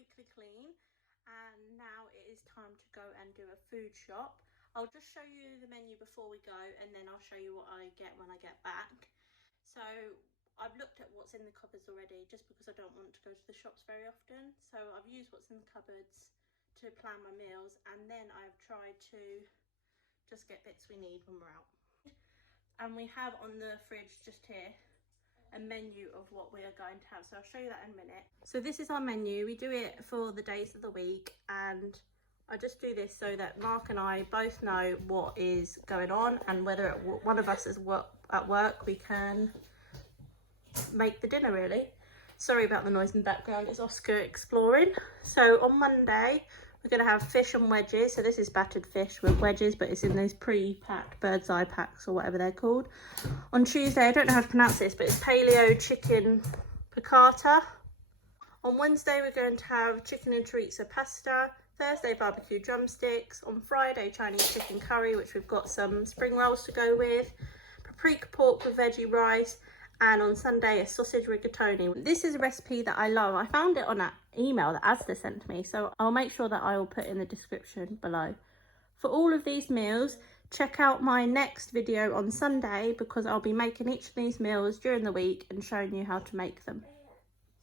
weekly clean, and now it is time to go and do a food shop. I'll just show you the menu before we go, and then I'll show you what I get when I get back. So I've looked at what's in the cupboards already, just because I don't want to go to the shops very often. So I've used what's in the cupboards to plan my meals, and then I've tried to just get bits we need when we're out. And we have on the fridge just here a menu of what we are going to have, so I'll show you that in a minute. So this is our menu. We do it for the days of the week, and I just do this so that Mark and I both know what is going on, and whether one of us is at work, we can make the dinner really. Sorry about the noise in the background, it's Oscar exploring. So on Monday we're going to have fish and wedges. So this is battered fish with wedges, but it's in those pre-packed bird's eye packs or whatever they're called. On Tuesday, I don't know how to pronounce this, but it's paleo chicken piccata. On Wednesday, we're going to have chicken and chorizo pasta. Thursday, barbecue drumsticks. On Friday, Chinese chicken curry, which we've got some spring rolls to go with. Paprika pork with veggie rice. And on Sunday, a sausage rigatoni. This is a recipe that I love. I found it on an email that Asda sent me, so I'll make sure that I will put in the description below. For all of these meals, check out my next video on Sunday, because I'll be making each of these meals during the week and showing you how to make them.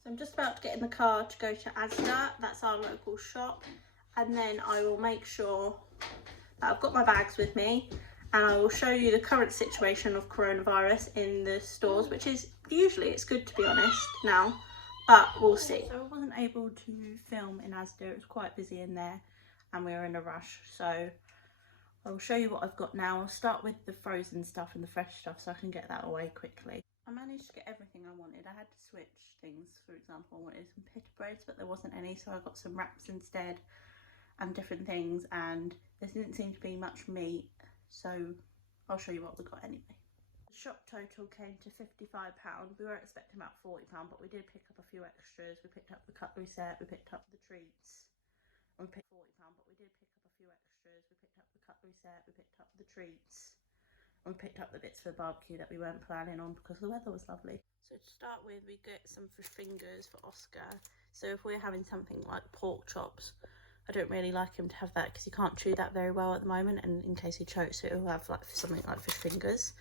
So I'm just about to get in the car to go to Asda. That's our local shop. And then I will make sure that I've got my bags with me, and I will show you the current situation of coronavirus in the stores, which is usually, it's good to be honest now, but we'll see. So I wasn't able to film in Asda, it was quite busy in there and we were in a rush, so I'll show you what I've got now. I'll start with the frozen stuff and the fresh stuff so I can get that away quickly. I managed to get everything I wanted. I had to switch things. For example, I wanted some pita breads, but there wasn't any, so I got some wraps instead and different things, and there didn't seem to be much meat, so I'll show you what we got anyway. The shop total came to £55. We were expecting about £40, but we did pick up a few extras. We picked up the cutlery set, we picked up the treats, and we paid £40, but we did pick up a few extras. We picked up the cutlery set, we picked up the treats, and we picked up the bits for the barbecue that we weren't planning on because the weather was lovely. So to start with, we get some fish fingers for Oscar. So if we're having something like pork chops, I don't really like him to have that because he can't chew that very well at the moment, and in case he chokes it, he'll have like something like fish fingers.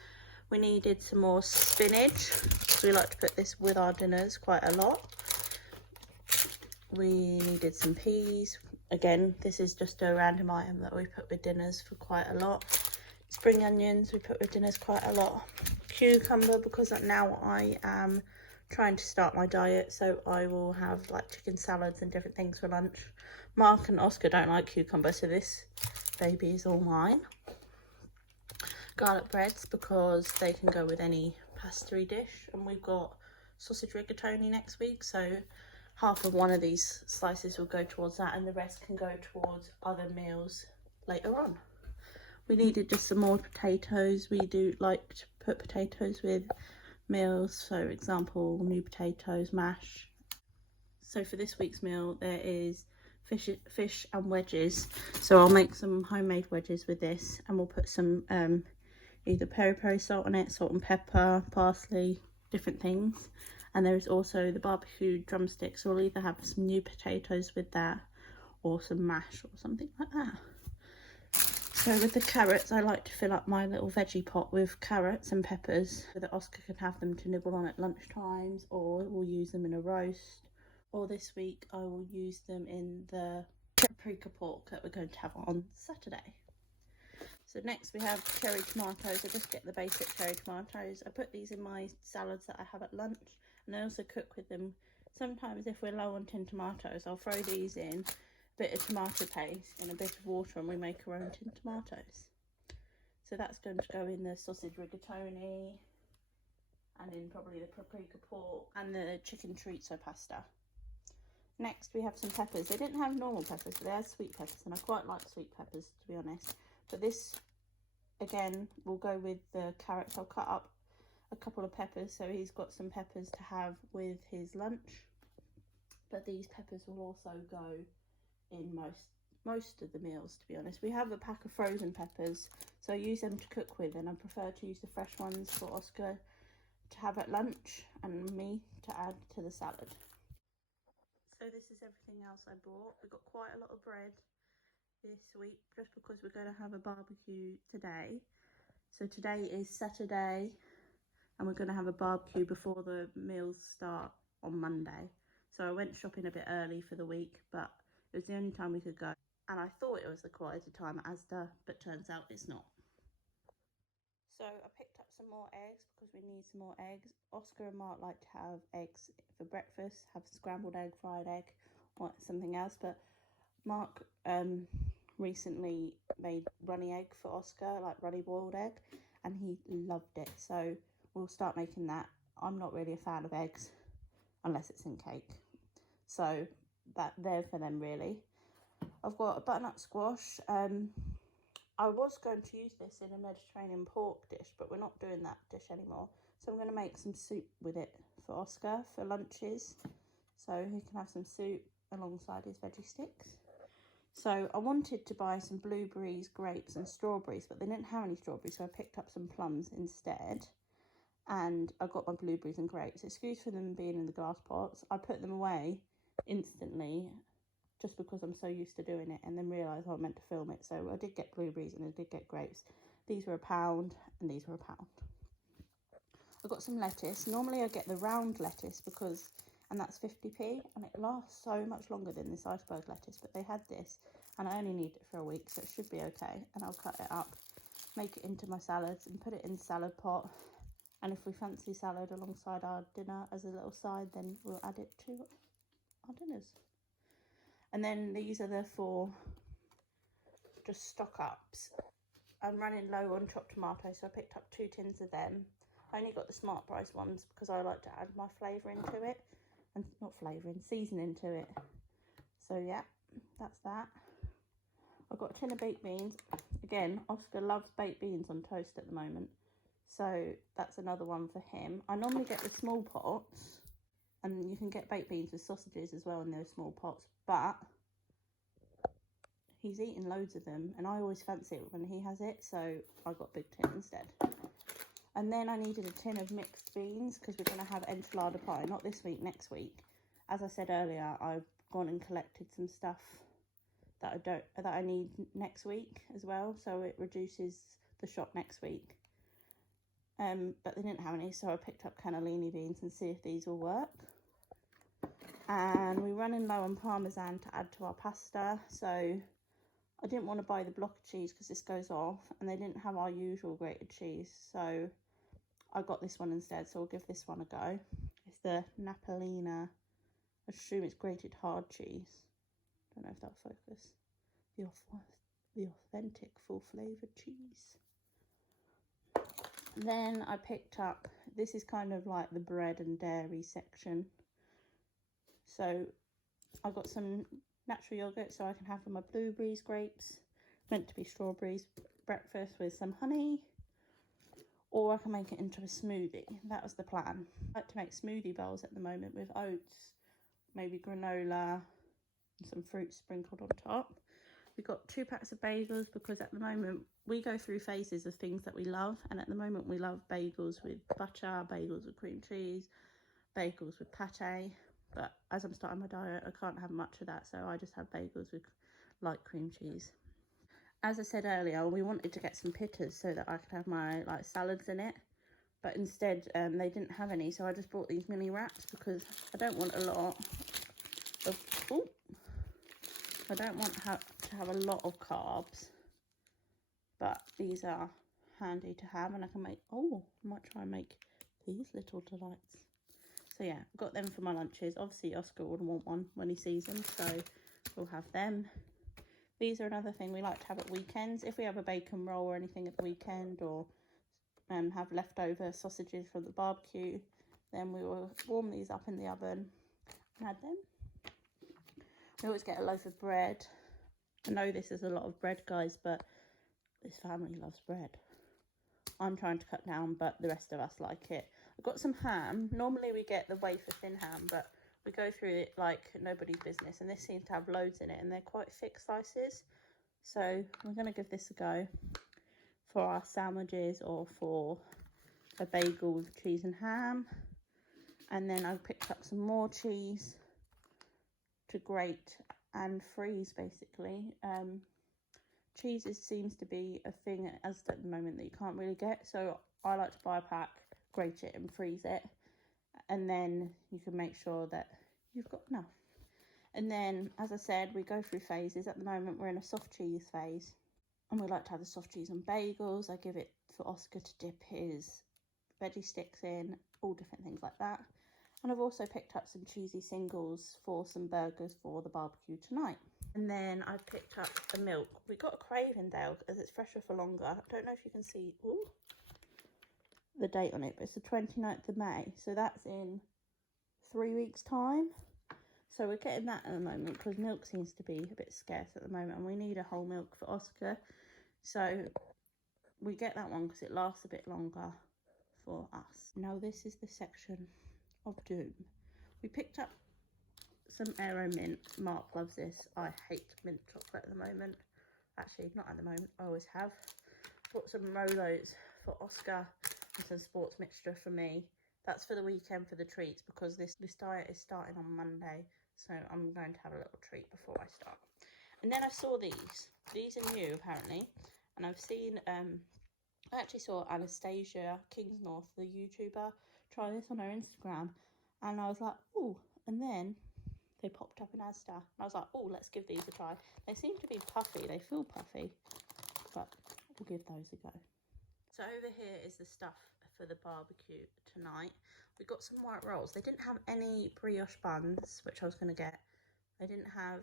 We needed some more spinach, so we like to put this with our dinners quite a lot. We needed some peas. Again, this is just a random item that we put with dinners for quite a lot. Spring onions we put with dinners quite a lot. Cucumber, because now I am trying to start my diet, so I will have like chicken salads and different things for lunch. Mark and Oscar don't like cucumber, so this baby is all mine. Garlic breads, because they can go with any pastery dish, and we've got sausage rigatoni next week, so half of one of these slices will go towards that and the rest can go towards other meals later on. We needed just some more potatoes. We do like to put potatoes with meals, so for example, new potatoes, mash. So for this week's meal there is fish and wedges, so I'll make some homemade wedges with this, and we'll put some either peri-peri salt on it, salt and pepper, parsley, different things. And there is also the barbecue drumsticks, so we'll either have some new potatoes with that or some mash or something like that. So with the carrots, I like to fill up my little veggie pot with carrots and peppers so that Oscar can have them to nibble on at lunch times, or we'll use them in a roast. Or this week I will use them in the paprika pork that we're going to have on Saturday. So next we have cherry tomatoes. I just get the basic cherry tomatoes. I put these in my salads that I have at lunch, and I also cook with them. Sometimes if we're low on tin tomatoes, I'll throw these in, a bit of tomato paste and a bit of water, and we make our own tin tomatoes. So that's going to go in the sausage rigatoni, and in probably the paprika pork and the chicken chorizo pasta. Next we have some peppers. They didn't have normal peppers, but they had sweet peppers, and I quite like sweet peppers, to be honest. But this, again, will go with the carrots. I'll cut up a couple of peppers, so he's got some peppers to have with his lunch. But these peppers will also go in most of the meals, to be honest. We have a pack of frozen peppers, so I use them to cook with, and I prefer to use the fresh ones for Oscar to have at lunch and me to add to the salad. So this is everything else I bought. We got quite a lot of bread this week just because we're going to have a barbecue today. So today is Saturday and we're going to have a barbecue before the meals start on Monday. So I went shopping a bit early for the week, but it was the only time we could go. And I thought it was the quieter time at Asda, but turns out it's not. So I picked up some more eggs because we need some more eggs. Oscar and Mark like to have eggs for breakfast, have scrambled egg, fried egg, or something else. But Mark recently made runny egg for Oscar, like runny boiled egg, and he loved it. So we'll start making that. I'm not really a fan of eggs unless it's in cake. So they're for them really. I've got a butternut squash. I was going to use this in a Mediterranean pork dish, but we're not doing that dish anymore. So I'm going to make some soup with it for Oscar for lunches. So he can have some soup alongside his veggie sticks. So I wanted to buy some blueberries, grapes and strawberries, but they didn't have any strawberries. So I picked up some plums instead. And I got my blueberries and grapes. Excuse for them being in the glass pots. I put them away instantly, just because I'm so used to doing it, and then realised I meant to film it. So I did get blueberries and I did get grapes. These were £1 and these were £1. I got some lettuce. Normally I get the round lettuce and that's 50p, and it lasts so much longer than this iceberg lettuce, but they had this and I only need it for a week, so it should be okay. And I'll cut it up, make it into my salads and put it in the salad pot. And if we fancy salad alongside our dinner as a little side, then we'll add it to our dinners. And then these are the 4 just stock ups. I'm running low on chopped tomatoes, so I picked up 2 tins of them. I only got the Smart Price ones because I like to add my flavour into it. And not flavouring, seasoning to it. So yeah, that's that. I've got a tin of baked beans. Again, Oscar loves baked beans on toast at the moment. So that's another one for him. I normally get the small pots. And you can get baked beans with sausages as well in those small pots. But he's eating loads of them and I always fancy it when he has it, so I got big tin instead. And then I needed a tin of mixed beans because we're going to have enchilada pie, not this week, next week. As I said earlier, I've gone and collected some stuff that I need next week as well, so it reduces the shop next week. But they didn't have any, so I picked up cannellini beans and see if these will work. And we're running low on parmesan to add to our pasta, so I didn't want to buy the block of cheese because this goes off, and they didn't have our usual grated cheese, so I got this one instead, so we'll give this one a go. It's the Napolina. I assume it's grated hard cheese. Don't know if that'll focus. The authentic full flavoured cheese. Then I picked up, this is kind of like the bread and dairy section. So I got some natural yogurt so I can have my blueberries, grapes, meant to be strawberries, breakfast with some honey, or I can make it into a smoothie. That was the plan. I like to make smoothie bowls at the moment with oats, maybe granola, and some fruit sprinkled on top. We've got 2 packs of bagels because at the moment we go through phases of things that we love, and at the moment we love bagels with butter, bagels with cream cheese, bagels with pate. But as I'm starting my diet, I can't have much of that, so I just have bagels with light cream cheese. As I said earlier, we wanted to get some pittas so that I could have my salads in it, but instead they didn't have any, so I just bought these mini wraps because I don't want a lot of I don't want to have a lot of carbs, but these are handy to have, and I can make, I might try and make these little delights. So yeah, got them for my lunches. Obviously Oscar would want one when he sees them, so we'll have them. These are another thing we like to have at weekends. If we have a bacon roll or anything at the weekend, or have leftover sausages from the barbecue, then we will warm these up in the oven and add them. We always get a loaf of bread. I know this is a lot of bread, guys, but this family loves bread. I'm trying to cut down, but the rest of us like it. I've got some ham. Normally we get the wafer thin ham, but we go through it like nobody's business, and this seems to have loads in it, and they're quite thick slices. So we're going to give this a go for our sandwiches or for a bagel with cheese and ham. And then I picked up some more cheese to grate and freeze basically. Cheeses seems to be a thing at Asda at the moment that you can't really get, so I like to buy a pack, grate it and freeze it, and then you can make sure that you've got enough. And then, as I said, we go through phases. At the moment we're in a soft cheese phase, and we like to have the soft cheese on bagels. I give it for Oscar to dip his veggie sticks in, all different things like that. And I've also picked up some cheesy singles for some burgers for the barbecue tonight. And then I've picked up the milk. We got a Cravendale as it's fresher for longer. I don't know if you can see the date on it, but it's the 29th of May. So that's in 3 weeks' time. So we're getting that at the moment because milk seems to be a bit scarce at the moment, and we need a whole milk for Oscar. So we get that one because it lasts a bit longer for us. Now this is the section of doom. We picked up some Aero Mint. Mark loves this. I hate mint chocolate at the moment. Actually, not at the moment. I always have. Bought some Rolos for Oscar and some sports mixture for me. That's for the weekend for the treats because this diet is starting on Monday. So I'm going to have a little treat before I start. And then I saw these. These are new apparently. And I've seen, I actually saw Anastasia Kingsnorth, the YouTuber, try this on her Instagram. And I was like, oh, and then they popped up in Asda. And I was like, oh, let's give these a try. They seem to be puffy. They feel puffy, but we'll give those a go. So over here is the stuff for the barbecue tonight. We got some white rolls. They didn't have any brioche buns, which I was going to get. They didn't have,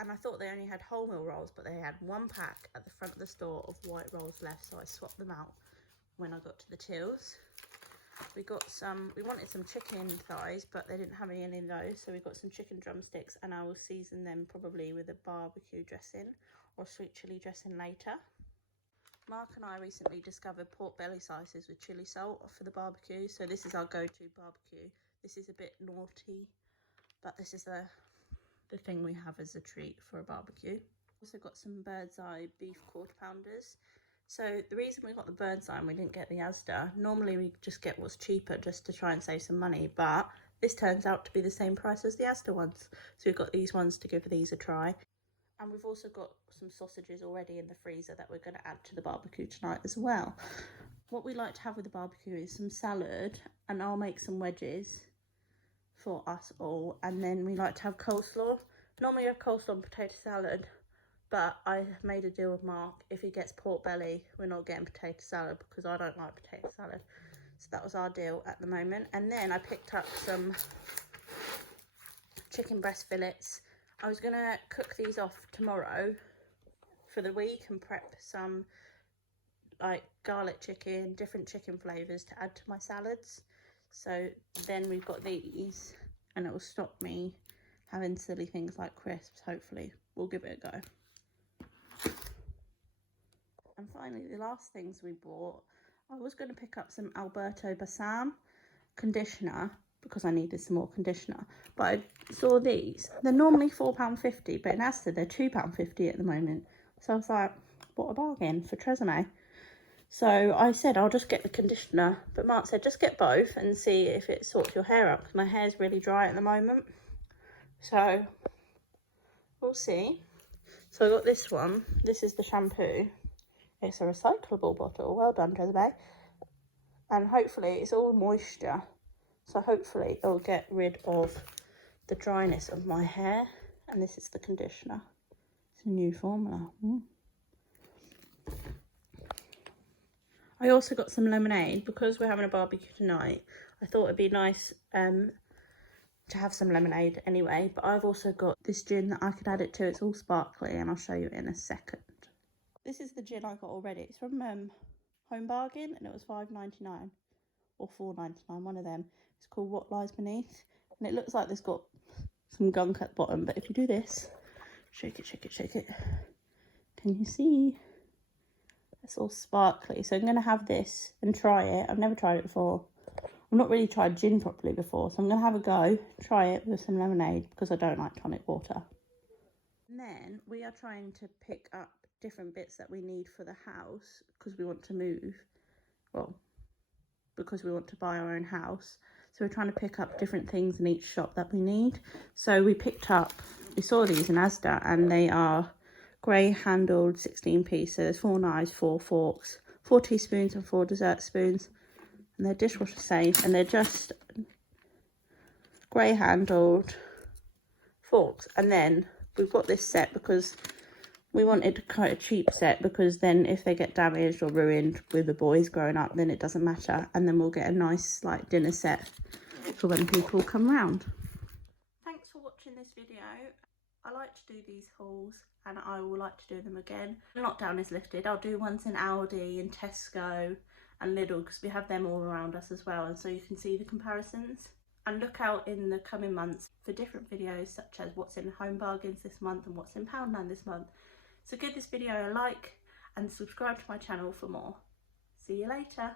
and I thought they only had wholemeal rolls, but they had one pack at the front of the store of white rolls left, so I swapped them out when I got to the tills. We wanted some chicken thighs, but they didn't have any of those, so we got some chicken drumsticks, and I will season them probably with a barbecue dressing or sweet chilli dressing later. Mark and I recently discovered pork belly slices with chili salt for the barbecue, so this is our go-to barbecue. This is a bit naughty, but this is the thing we have as a treat for a barbecue. Also got some Birds Eye beef quarter pounders. So the reason we got the Birds Eye and we didn't get the Asda, normally we just get what's cheaper just to try and save some money, but this turns out to be the same price as the Asda ones. So we've got these ones to give these a try. And we've also got some sausages already in the freezer that we're going to add to the barbecue tonight as well. What we like to have with the barbecue is some salad, and I'll make some wedges for us all. And then we like to have coleslaw. Normally I have coleslaw and potato salad, but I made a deal with Mark. If he gets pork belly, we're not getting potato salad because I don't like potato salad. So that was our deal at the moment. And then I picked up some chicken breast fillets. I was going to cook these off tomorrow for the week and prep some like garlic chicken, different chicken flavours to add to my salads. So then we've got these, and it will stop me having silly things like crisps. Hopefully we'll give it a go. And finally, the last things we bought, I was going to pick up some Alberto Balsam conditioner because I needed some more conditioner, but I saw these. They're normally £4.50, but in Asda they're £2.50 at the moment. So I was like, what a bargain for Tresemme. So I said I'll just get the conditioner, but Mark said just get both and see if it sorts your hair out, because my hair's really dry at the moment. So we'll see. So I got this one. This is the shampoo. It's a recyclable bottle. Well done, Tresemme. And hopefully it's all moisture. So hopefully it'll get rid of the dryness of my hair. And this is the conditioner. It's a new formula. I also got some lemonade because we're having a barbecue tonight. I thought it'd be nice to have some lemonade anyway. But I've also got this gin that I could add it to. It's all sparkly and I'll show you in a second. This is the gin I got already. It's from Home Bargain and it was $5.99 or $4.99, one of them. It's called What Lies Beneath, and it looks like there's got some gunk at the bottom, but if you do this, shake it, shake it, shake it, can you see? It's all sparkly. So I'm going to have this and try it. I've never tried it before. I've not really tried gin properly before, so I'm going to have a go, try it with some lemonade because I don't like tonic water. And then we are trying to pick up different bits that we need for the house because we want to move. Well, because we want to buy our own house. So we're trying to pick up different things in each shop that we need. So we saw these in Asda, and they are grey handled 16 pieces, 4 knives, 4 forks, 4 teaspoons and 4 dessert spoons. And they're dishwasher safe, and they're just grey handled forks. And then we've got this set because we wanted quite a cheap set, because then if they get damaged or ruined with the boys growing up, then it doesn't matter. And then we'll get a nice like dinner set for when people come round. Thanks for watching this video. I like to do these hauls, and I will like to do them again. Lockdown is lifted, I'll do ones in Aldi and Tesco and Lidl, because we have them all around us as well, and so you can see the comparisons. And look out in the coming months for different videos, such as what's in Home Bargains this month and what's in Poundland this month. So give this video a like and subscribe to my channel for more. See you later.